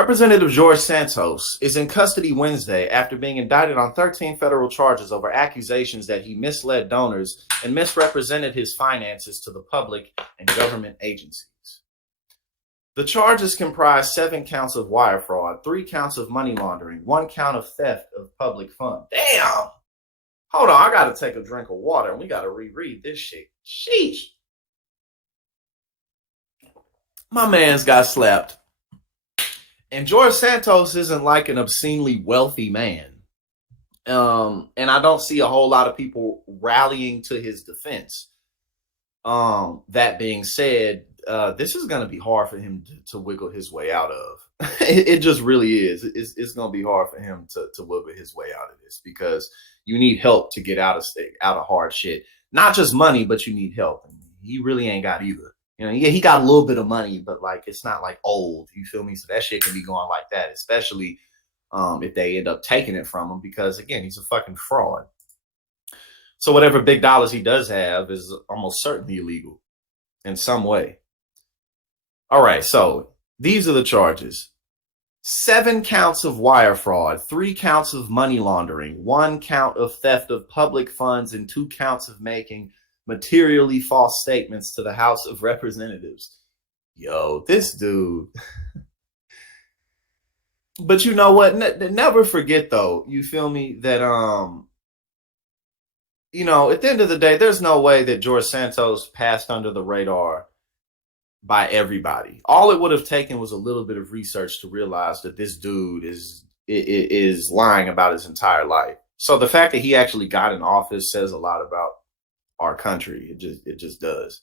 Representative George Santos is in custody Wednesday after being indicted on 13 federal charges over accusations that he misled donors and misrepresented his finances to the public and government agencies. The charges comprise 7 counts of wire fraud, 3 counts of money laundering, 1 count of theft of public funds. Damn! Hold on, I gotta take a drink of water and we gotta reread this shit. Sheesh. My man's got slapped. And George Santos isn't like an obscenely wealthy man. And I don't see a whole lot of people rallying to his defense. That being said, this is going to be hard for him to wiggle his way out of. It just really is. It's going to be hard for him to wiggle his way out of this because you need help to get out of hard shit. Not just money, but you need help. And he really ain't got either. You know, yeah, he got a little bit of money, but like it's not like old. You feel me? So that shit can be going like that, especially if they end up taking it from him because again, he's a fucking fraud. So whatever big dollars he does have is almost certainly illegal in some way. All right, so these are the charges. 7 counts of wire fraud, 3 counts of money laundering, 1 count of theft of public funds, and 2 counts of making materially false statements to the House of Representatives. Yo, this dude. But you know what? Never forget, though, you feel me, that, you know, at the end of the day, there's no way that George Santos passed under the radar by everybody. All it would have taken was a little bit of research to realize that this dude is lying about his entire life. So the fact that he actually got in office says a lot about our country. It just does.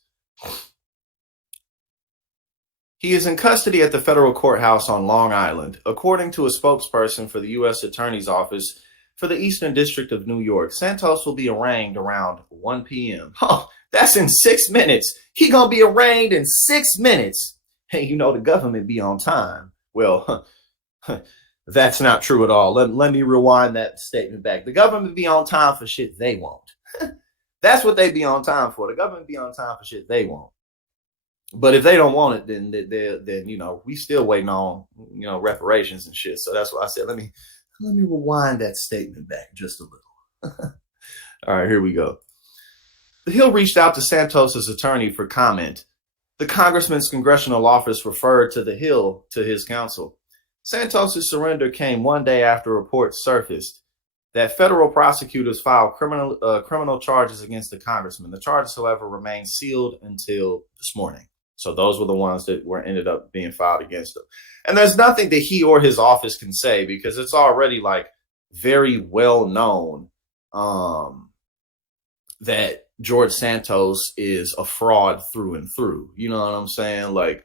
He is in custody at the federal courthouse on Long Island, according to a spokesperson for the U.S. Attorney's Office for the Eastern District of New York. Santos will be arraigned around 1 p.m. Oh, that's in 6 minutes. He gonna be arraigned in 6 minutes. Hey, you know the government be on time. Well, that's not true at all. Let me rewind that statement back. The government be on time for shit they won't. That's what they be on time for. The government be on time for shit they won't. But if they don't want it, then you know, we still waiting on, you know, reparations and shit. So that's why I said let me rewind that statement back just a little. All right, here we go. The Hill reached out to Santos's attorney for comment. The congressman's congressional office referred to the Hill to his counsel. Santos's surrender came 1 day after reports surfaced that federal prosecutors filed criminal charges against the congressman. The charges, however, remain sealed until this morning. So those were the ones that ended up being filed against him. And there's nothing that he or his office can say because it's already like very well known that George Santos is a fraud through and through. You know what I'm saying? Like,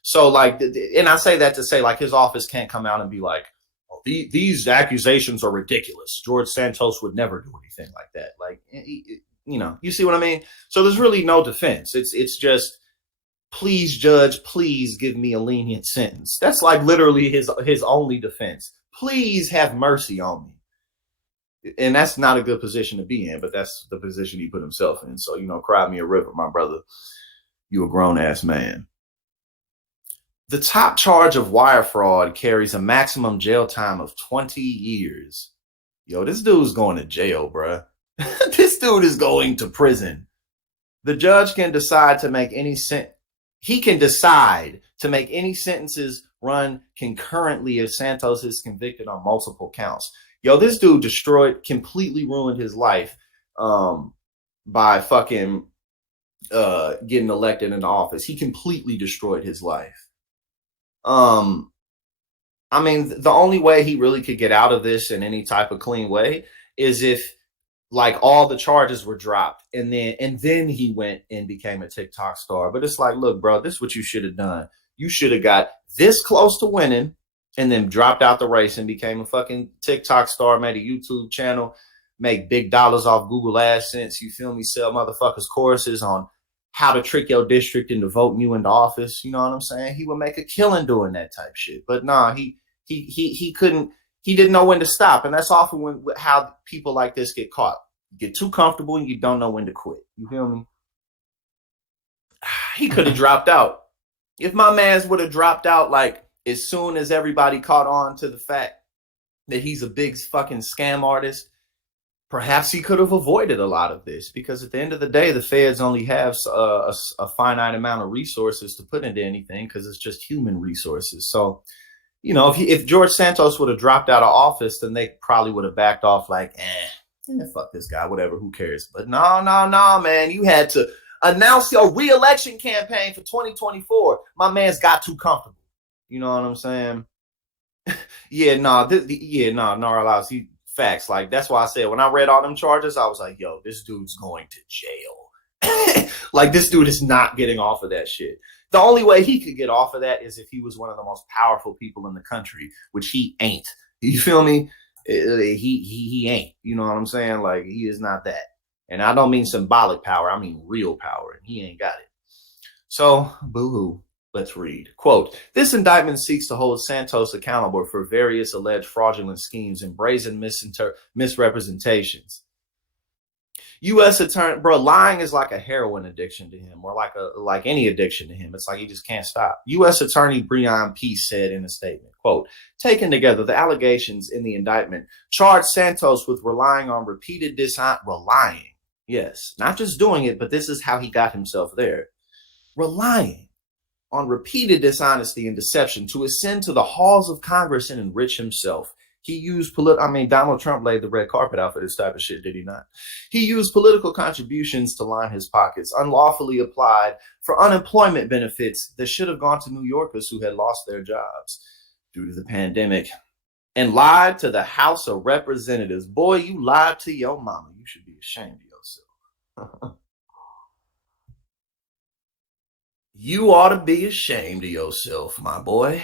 so like, and I say that to say like his office can't come out and be like, oh, these accusations are ridiculous. George Santos would never do anything like that. Like, you know, you see what I mean? So there's really no defense. It's just, please, judge, please give me a lenient sentence. That's like literally his only defense. Please have mercy on me. And that's not a good position to be in, but that's the position he put himself in. So, you know, cry me a river, my brother. You a grown ass man. The top charge of wire fraud carries a maximum jail time of 20 years. Yo, this dude's going to jail, bruh. This dude is going to prison. The judge can decide to make any he can decide to make any sentences run concurrently if Santos is convicted on multiple counts. Yo, this dude completely ruined his life by fucking getting elected into office. He completely destroyed his life. I mean, the only way he really could get out of this in any type of clean way is if like all the charges were dropped and then he went and became a TikTok star. But it's like, look, bro, this is what you should have done. You should have got this close to winning and then dropped out the race and became a fucking TikTok star, made a YouTube channel, make big dollars off Google AdSense. You feel me? Sell motherfuckers courses on how to trick your district into voting you into office. You know what I'm saying? He would make a killing doing that type shit. But nah, he couldn't. He didn't know when to stop, and that's often how people like this get caught. You get too comfortable and you don't know when to quit. You feel me? He could have dropped out. If my man's would have dropped out like as soon as everybody caught on to the fact that he's a big fucking scam artist, perhaps he could have avoided a lot of this, because at the end of the day, the feds only have a finite amount of resources to put into anything, because it's just human resources. So, if George Santos would have dropped out of office, then they probably would have backed off like, fuck this guy, whatever, who cares? But no, man, you had to announce your re-election campaign for 2024. My man's got too comfortable. You know what I'm saying? He facts. Like, that's why I said, when I read all them charges, I was like, yo, this dude's going to jail. Like, this dude is not getting off of that shit. The only way he could get off of that is if he was one of the most powerful people in the country, which he ain't. You feel me? He ain't. You know what I'm saying? Like, he is not that. And I don't mean symbolic power. I mean real power. And he ain't got it. So, boo-hoo. Let's read. Quote, this indictment seeks to hold Santos accountable for various alleged fraudulent schemes and brazen misrepresentations. U.S. attorney, bro, lying is like a heroin addiction to him, or like any addiction to him. It's like he just can't stop. U.S. Attorney Breon Peace said in a statement, quote, taken together, the allegations in the indictment charge Santos with relying on repeated relying. Yes, not just doing it, but this is how he got himself there. Relying on repeated dishonesty and deception to ascend to the halls of Congress and enrich himself. He used Donald Trump laid the red carpet out for this type of shit, did he not? He used political contributions to line his pockets, unlawfully applied for unemployment benefits that should have gone to New Yorkers who had lost their jobs due to the pandemic, and lied to the House of Representatives. Boy, you lied to your mama. You should be ashamed of yourself. You ought to be ashamed of yourself, my boy.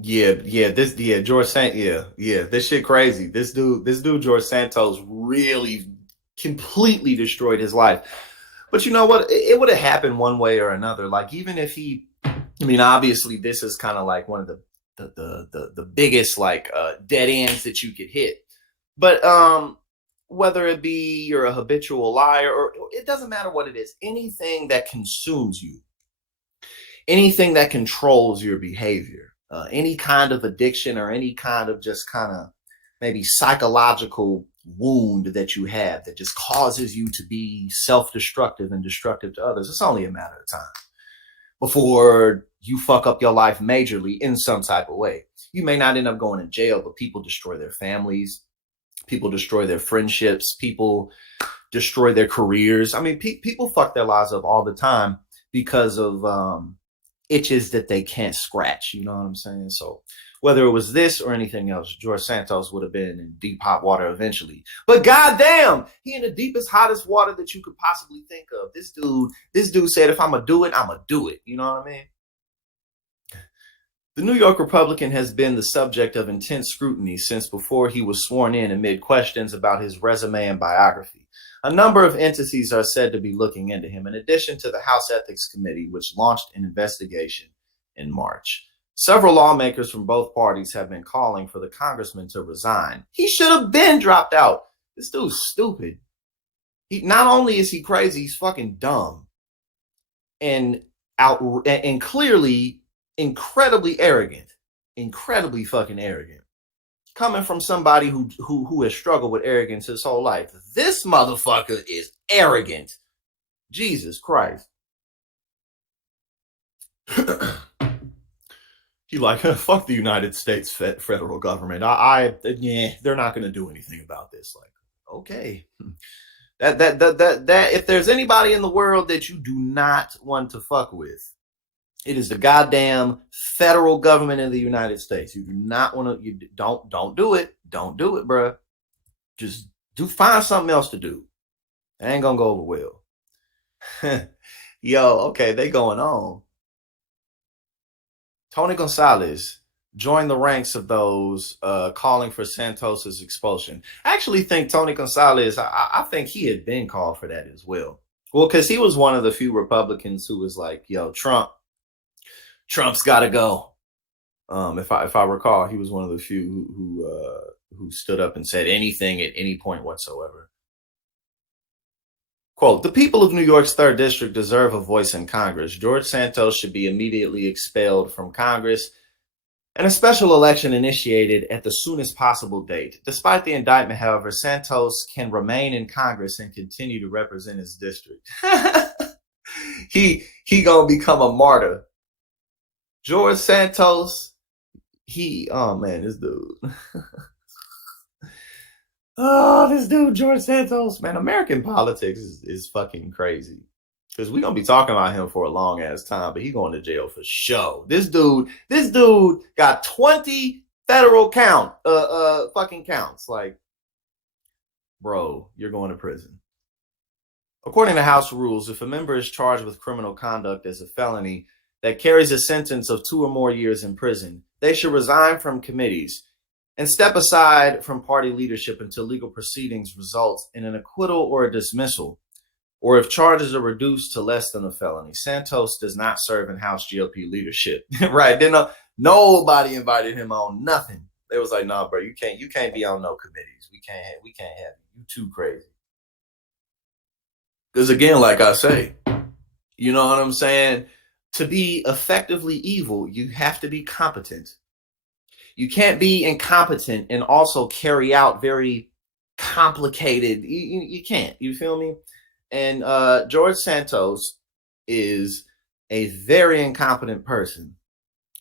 This shit crazy. This dude, George Santos, really completely destroyed his life. But you know what? It would have happened one way or another. Like, even if obviously this is kind of like one of the biggest dead ends that you could hit. But whether it be you're a habitual liar, or it doesn't matter what it is, anything that consumes you, anything that controls your behavior, any kind of addiction or any kind of just kind of maybe psychological wound that you have that just causes you to be self-destructive and destructive to others, it's only a matter of time before you fuck up your life majorly in some type of way. You may not end up going to jail, but people destroy their families. People destroy their friendships. People destroy their careers. I mean, people fuck their lives up all the time because of itches that they can't scratch. You know what I'm saying? So whether it was this or anything else, George Santos would have been in deep hot water eventually. But goddamn, he in the deepest, hottest water that you could possibly think of. This dude said, if I'm going to do it, I'm going to do it. You know what I mean? The New York Republican has been the subject of intense scrutiny since before he was sworn in amid questions about his resume and biography. A number of entities are said to be looking into him, in addition to the House Ethics Committee, which launched an investigation in March. Several lawmakers from both parties have been calling for the congressman to resign. He should have been dropped out. This dude's stupid. Not only is he crazy, he's fucking dumb and clearly incredibly arrogant, incredibly fucking arrogant, coming from somebody who has struggled with arrogance his whole life. This motherfucker is arrogant. Jesus Christ. He like, fuck the United States federal government. They're not going to do anything about this. Like, okay. That if there's anybody in the world that you do not want to fuck with, it is the goddamn federal government of the United States. You do not want to. Don't do it. Don't do it, bro. Just find something else to do. It ain't gonna go over well. Yo, okay, they going on. Tony Gonzalez joined the ranks of those calling for Santos's expulsion. I actually think Tony Gonzalez, I think he had been called for that as well. Well, because he was one of the few Republicans who was like, yo, Trump's got to go. If I recall, he was one of the few who stood up and said anything at any point whatsoever. Quote, the people of New York's 3rd District deserve a voice in Congress. George Santos should be immediately expelled from Congress and a special election initiated at the soonest possible date. Despite the indictment, however, Santos can remain in Congress and continue to represent his district. he gonna become a martyr. George Santos, oh man, this dude. Oh, this dude, George Santos, man, American politics is fucking crazy. Because we're gonna be talking about him for a long ass time, but he going to jail for sure. This dude got 20 federal fucking counts. Like, bro, you're going to prison. According to House rules, if a member is charged with criminal conduct as a felony that carries a sentence of 2 or more years in prison, they should resign from committees and step aside from party leadership until legal proceedings result in an acquittal or a dismissal, or if charges are reduced to less than a felony. Santos does not serve in House GOP leadership. Right? Nobody invited him on nothing. They was like, nah, bro, you can't be on no committees. We can't have you. You too crazy. Because again, like I say, you know what I'm saying? To be effectively evil, you have to be competent. You can't be incompetent and also carry out very complicated. You can't. You feel me? And George Santos is a very incompetent person,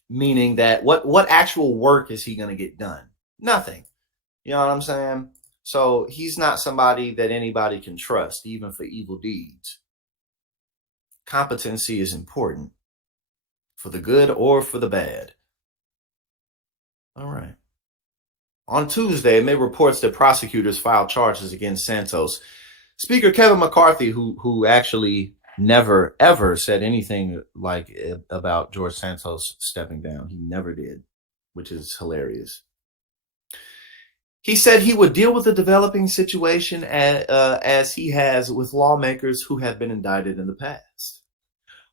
meaning that what actual work is he going to get done? Nothing. You know what I'm saying? So he's not somebody that anybody can trust, even for evil deeds. Competency is important for the good or for the bad. All right. On Tuesday, amid reports that prosecutors filed charges against Santos, Speaker Kevin McCarthy, who actually never, ever said anything like about George Santos stepping down. He never did, which is hilarious. He said he would deal with the developing situation as he has with lawmakers who have been indicted in the past.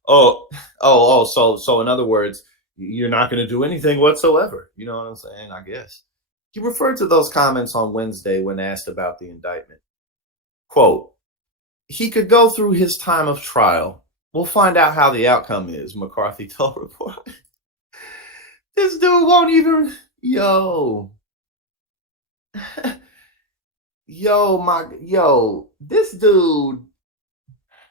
So in other words, you're not going to do anything whatsoever. You know what I'm saying? I guess. He referred to those comments on Wednesday when asked about the indictment. Quote, he could go through his time of trial. We'll find out how the outcome is, McCarthy told reporters. This dude won't even, this dude,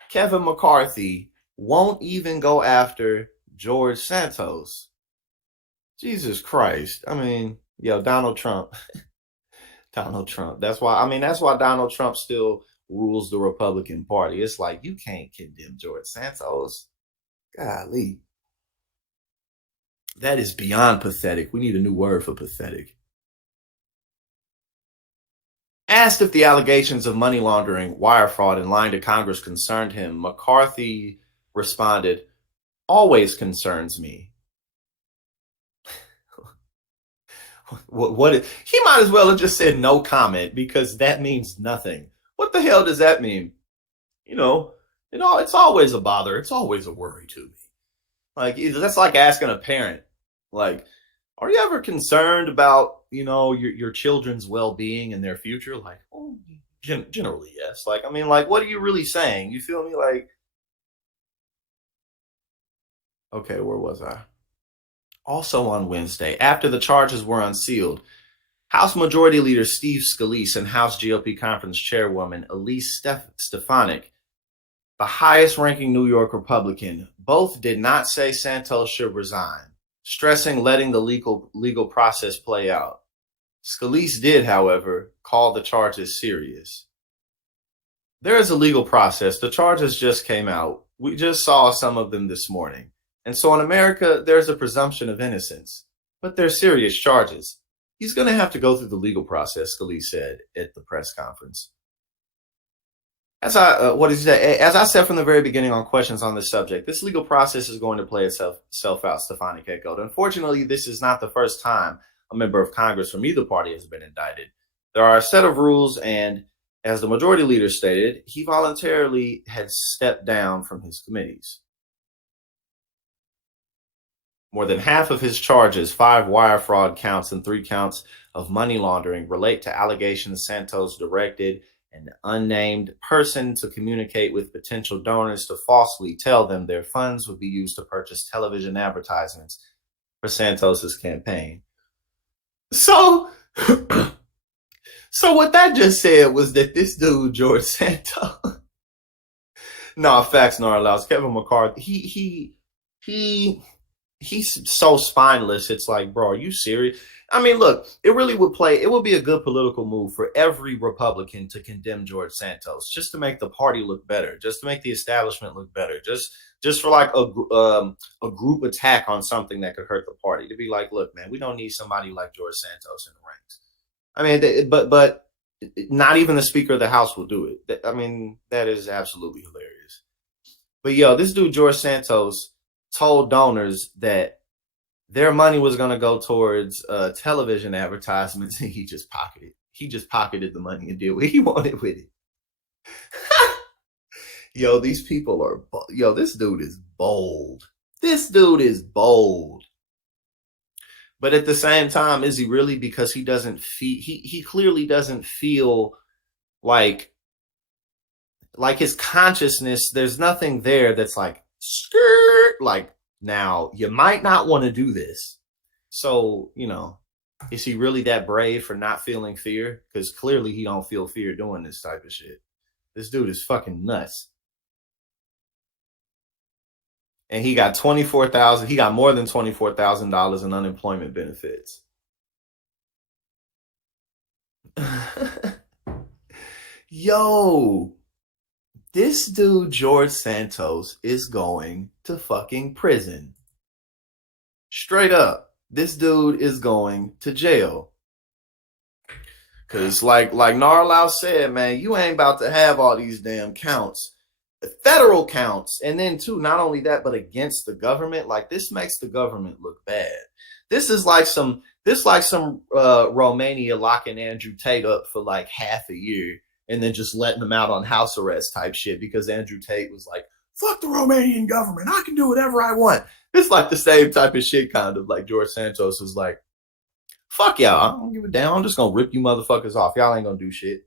Kevin McCarthy, won't even go after George Santos. Jesus Christ. I mean, Donald Trump. Donald Trump. That's why Donald Trump still rules the Republican Party. It's like, you can't condemn George Santos. Golly. That is beyond pathetic. We need a new word for pathetic. Asked if the allegations of money laundering, wire fraud, and lying to Congress concerned him, McCarthy responded, always concerns me. He might as well have just said no comment, because that means nothing. What the hell does that mean? It's always a bother. It's always a worry to me. Like, that's like asking a parent, like, are you ever concerned about, your children's well-being and their future? Like, oh, generally, yes. Like, I mean, like, what are you really saying? You feel me? Like, okay, where was I? Also on Wednesday, after the charges were unsealed, House Majority Leader Steve Scalise and House GOP Conference Chairwoman Elise Stefanik, the highest-ranking New York Republican, both did not say Santos should resign, stressing letting the legal process play out. Scalise did, however, call the charges serious. There is a legal process. The charges just came out. We just saw some of them this morning. And so in America, there's a presumption of innocence, but they're serious charges. He's going to have to go through the legal process, Scalise said at the press conference. As I said from the very beginning on questions on this subject, this legal process is going to play itself out, Stefanik echoed. Unfortunately, this is not the first time a member of Congress from either party has been indicted. There are a set of rules, and as the majority leader stated, he voluntarily had stepped down from his committees. More than half of his charges, 5 wire fraud counts and 3 counts of money laundering, relate to allegations Santos directed an unnamed person to communicate with potential donors to falsely tell them their funds would be used to purchase television advertisements for Santos's campaign. So, so what that just said was that this dude, George Santos, no facts, no allows. Kevin McCarthy, he he's so spineless. It's like, bro, are you serious? I mean, look, it would be a good political move for every Republican to condemn George Santos, just to make the party look better, just to make the establishment look better, just for like a group attack on something that could hurt the party. To be like, look, man, we don't need somebody like George Santos in the ranks. I mean, but not even the Speaker of the House will do it. I mean, that is absolutely hilarious. But yo, this dude George Santos told donors that their money was going to go towards television advertisements, and he just pocketed the money and did what he wanted with it. Yo, these people are yo, this dude is bold. This dude is bold. But at the same time, is he really? Because he doesn't feel, he clearly doesn't feel like his consciousness, there's nothing there that's like skirt, like, now you might not want to do this. So, is he really that brave for not feeling fear? Because clearly he don't feel fear doing this type of shit. This dude is fucking nuts. And he got he got more than $24,000 in unemployment benefits. Yo, this dude, George Santos, is going to fucking prison. Straight up. This dude is going to jail. Cause like Narlau said, man, you ain't about to have all these damn counts. Federal counts. And then too, not only that, but against the government. Like, this makes the government look bad. This is like some Romania locking Andrew Tate up for like half a year and then just letting him out on house arrest type shit because Andrew Tate was like, fuck the Romanian government, I can do whatever I want. It's like the same type of shit, kind of like George Santos was like, fuck y'all, I don't give a damn, I'm just gonna rip you motherfuckers off, y'all ain't gonna do shit.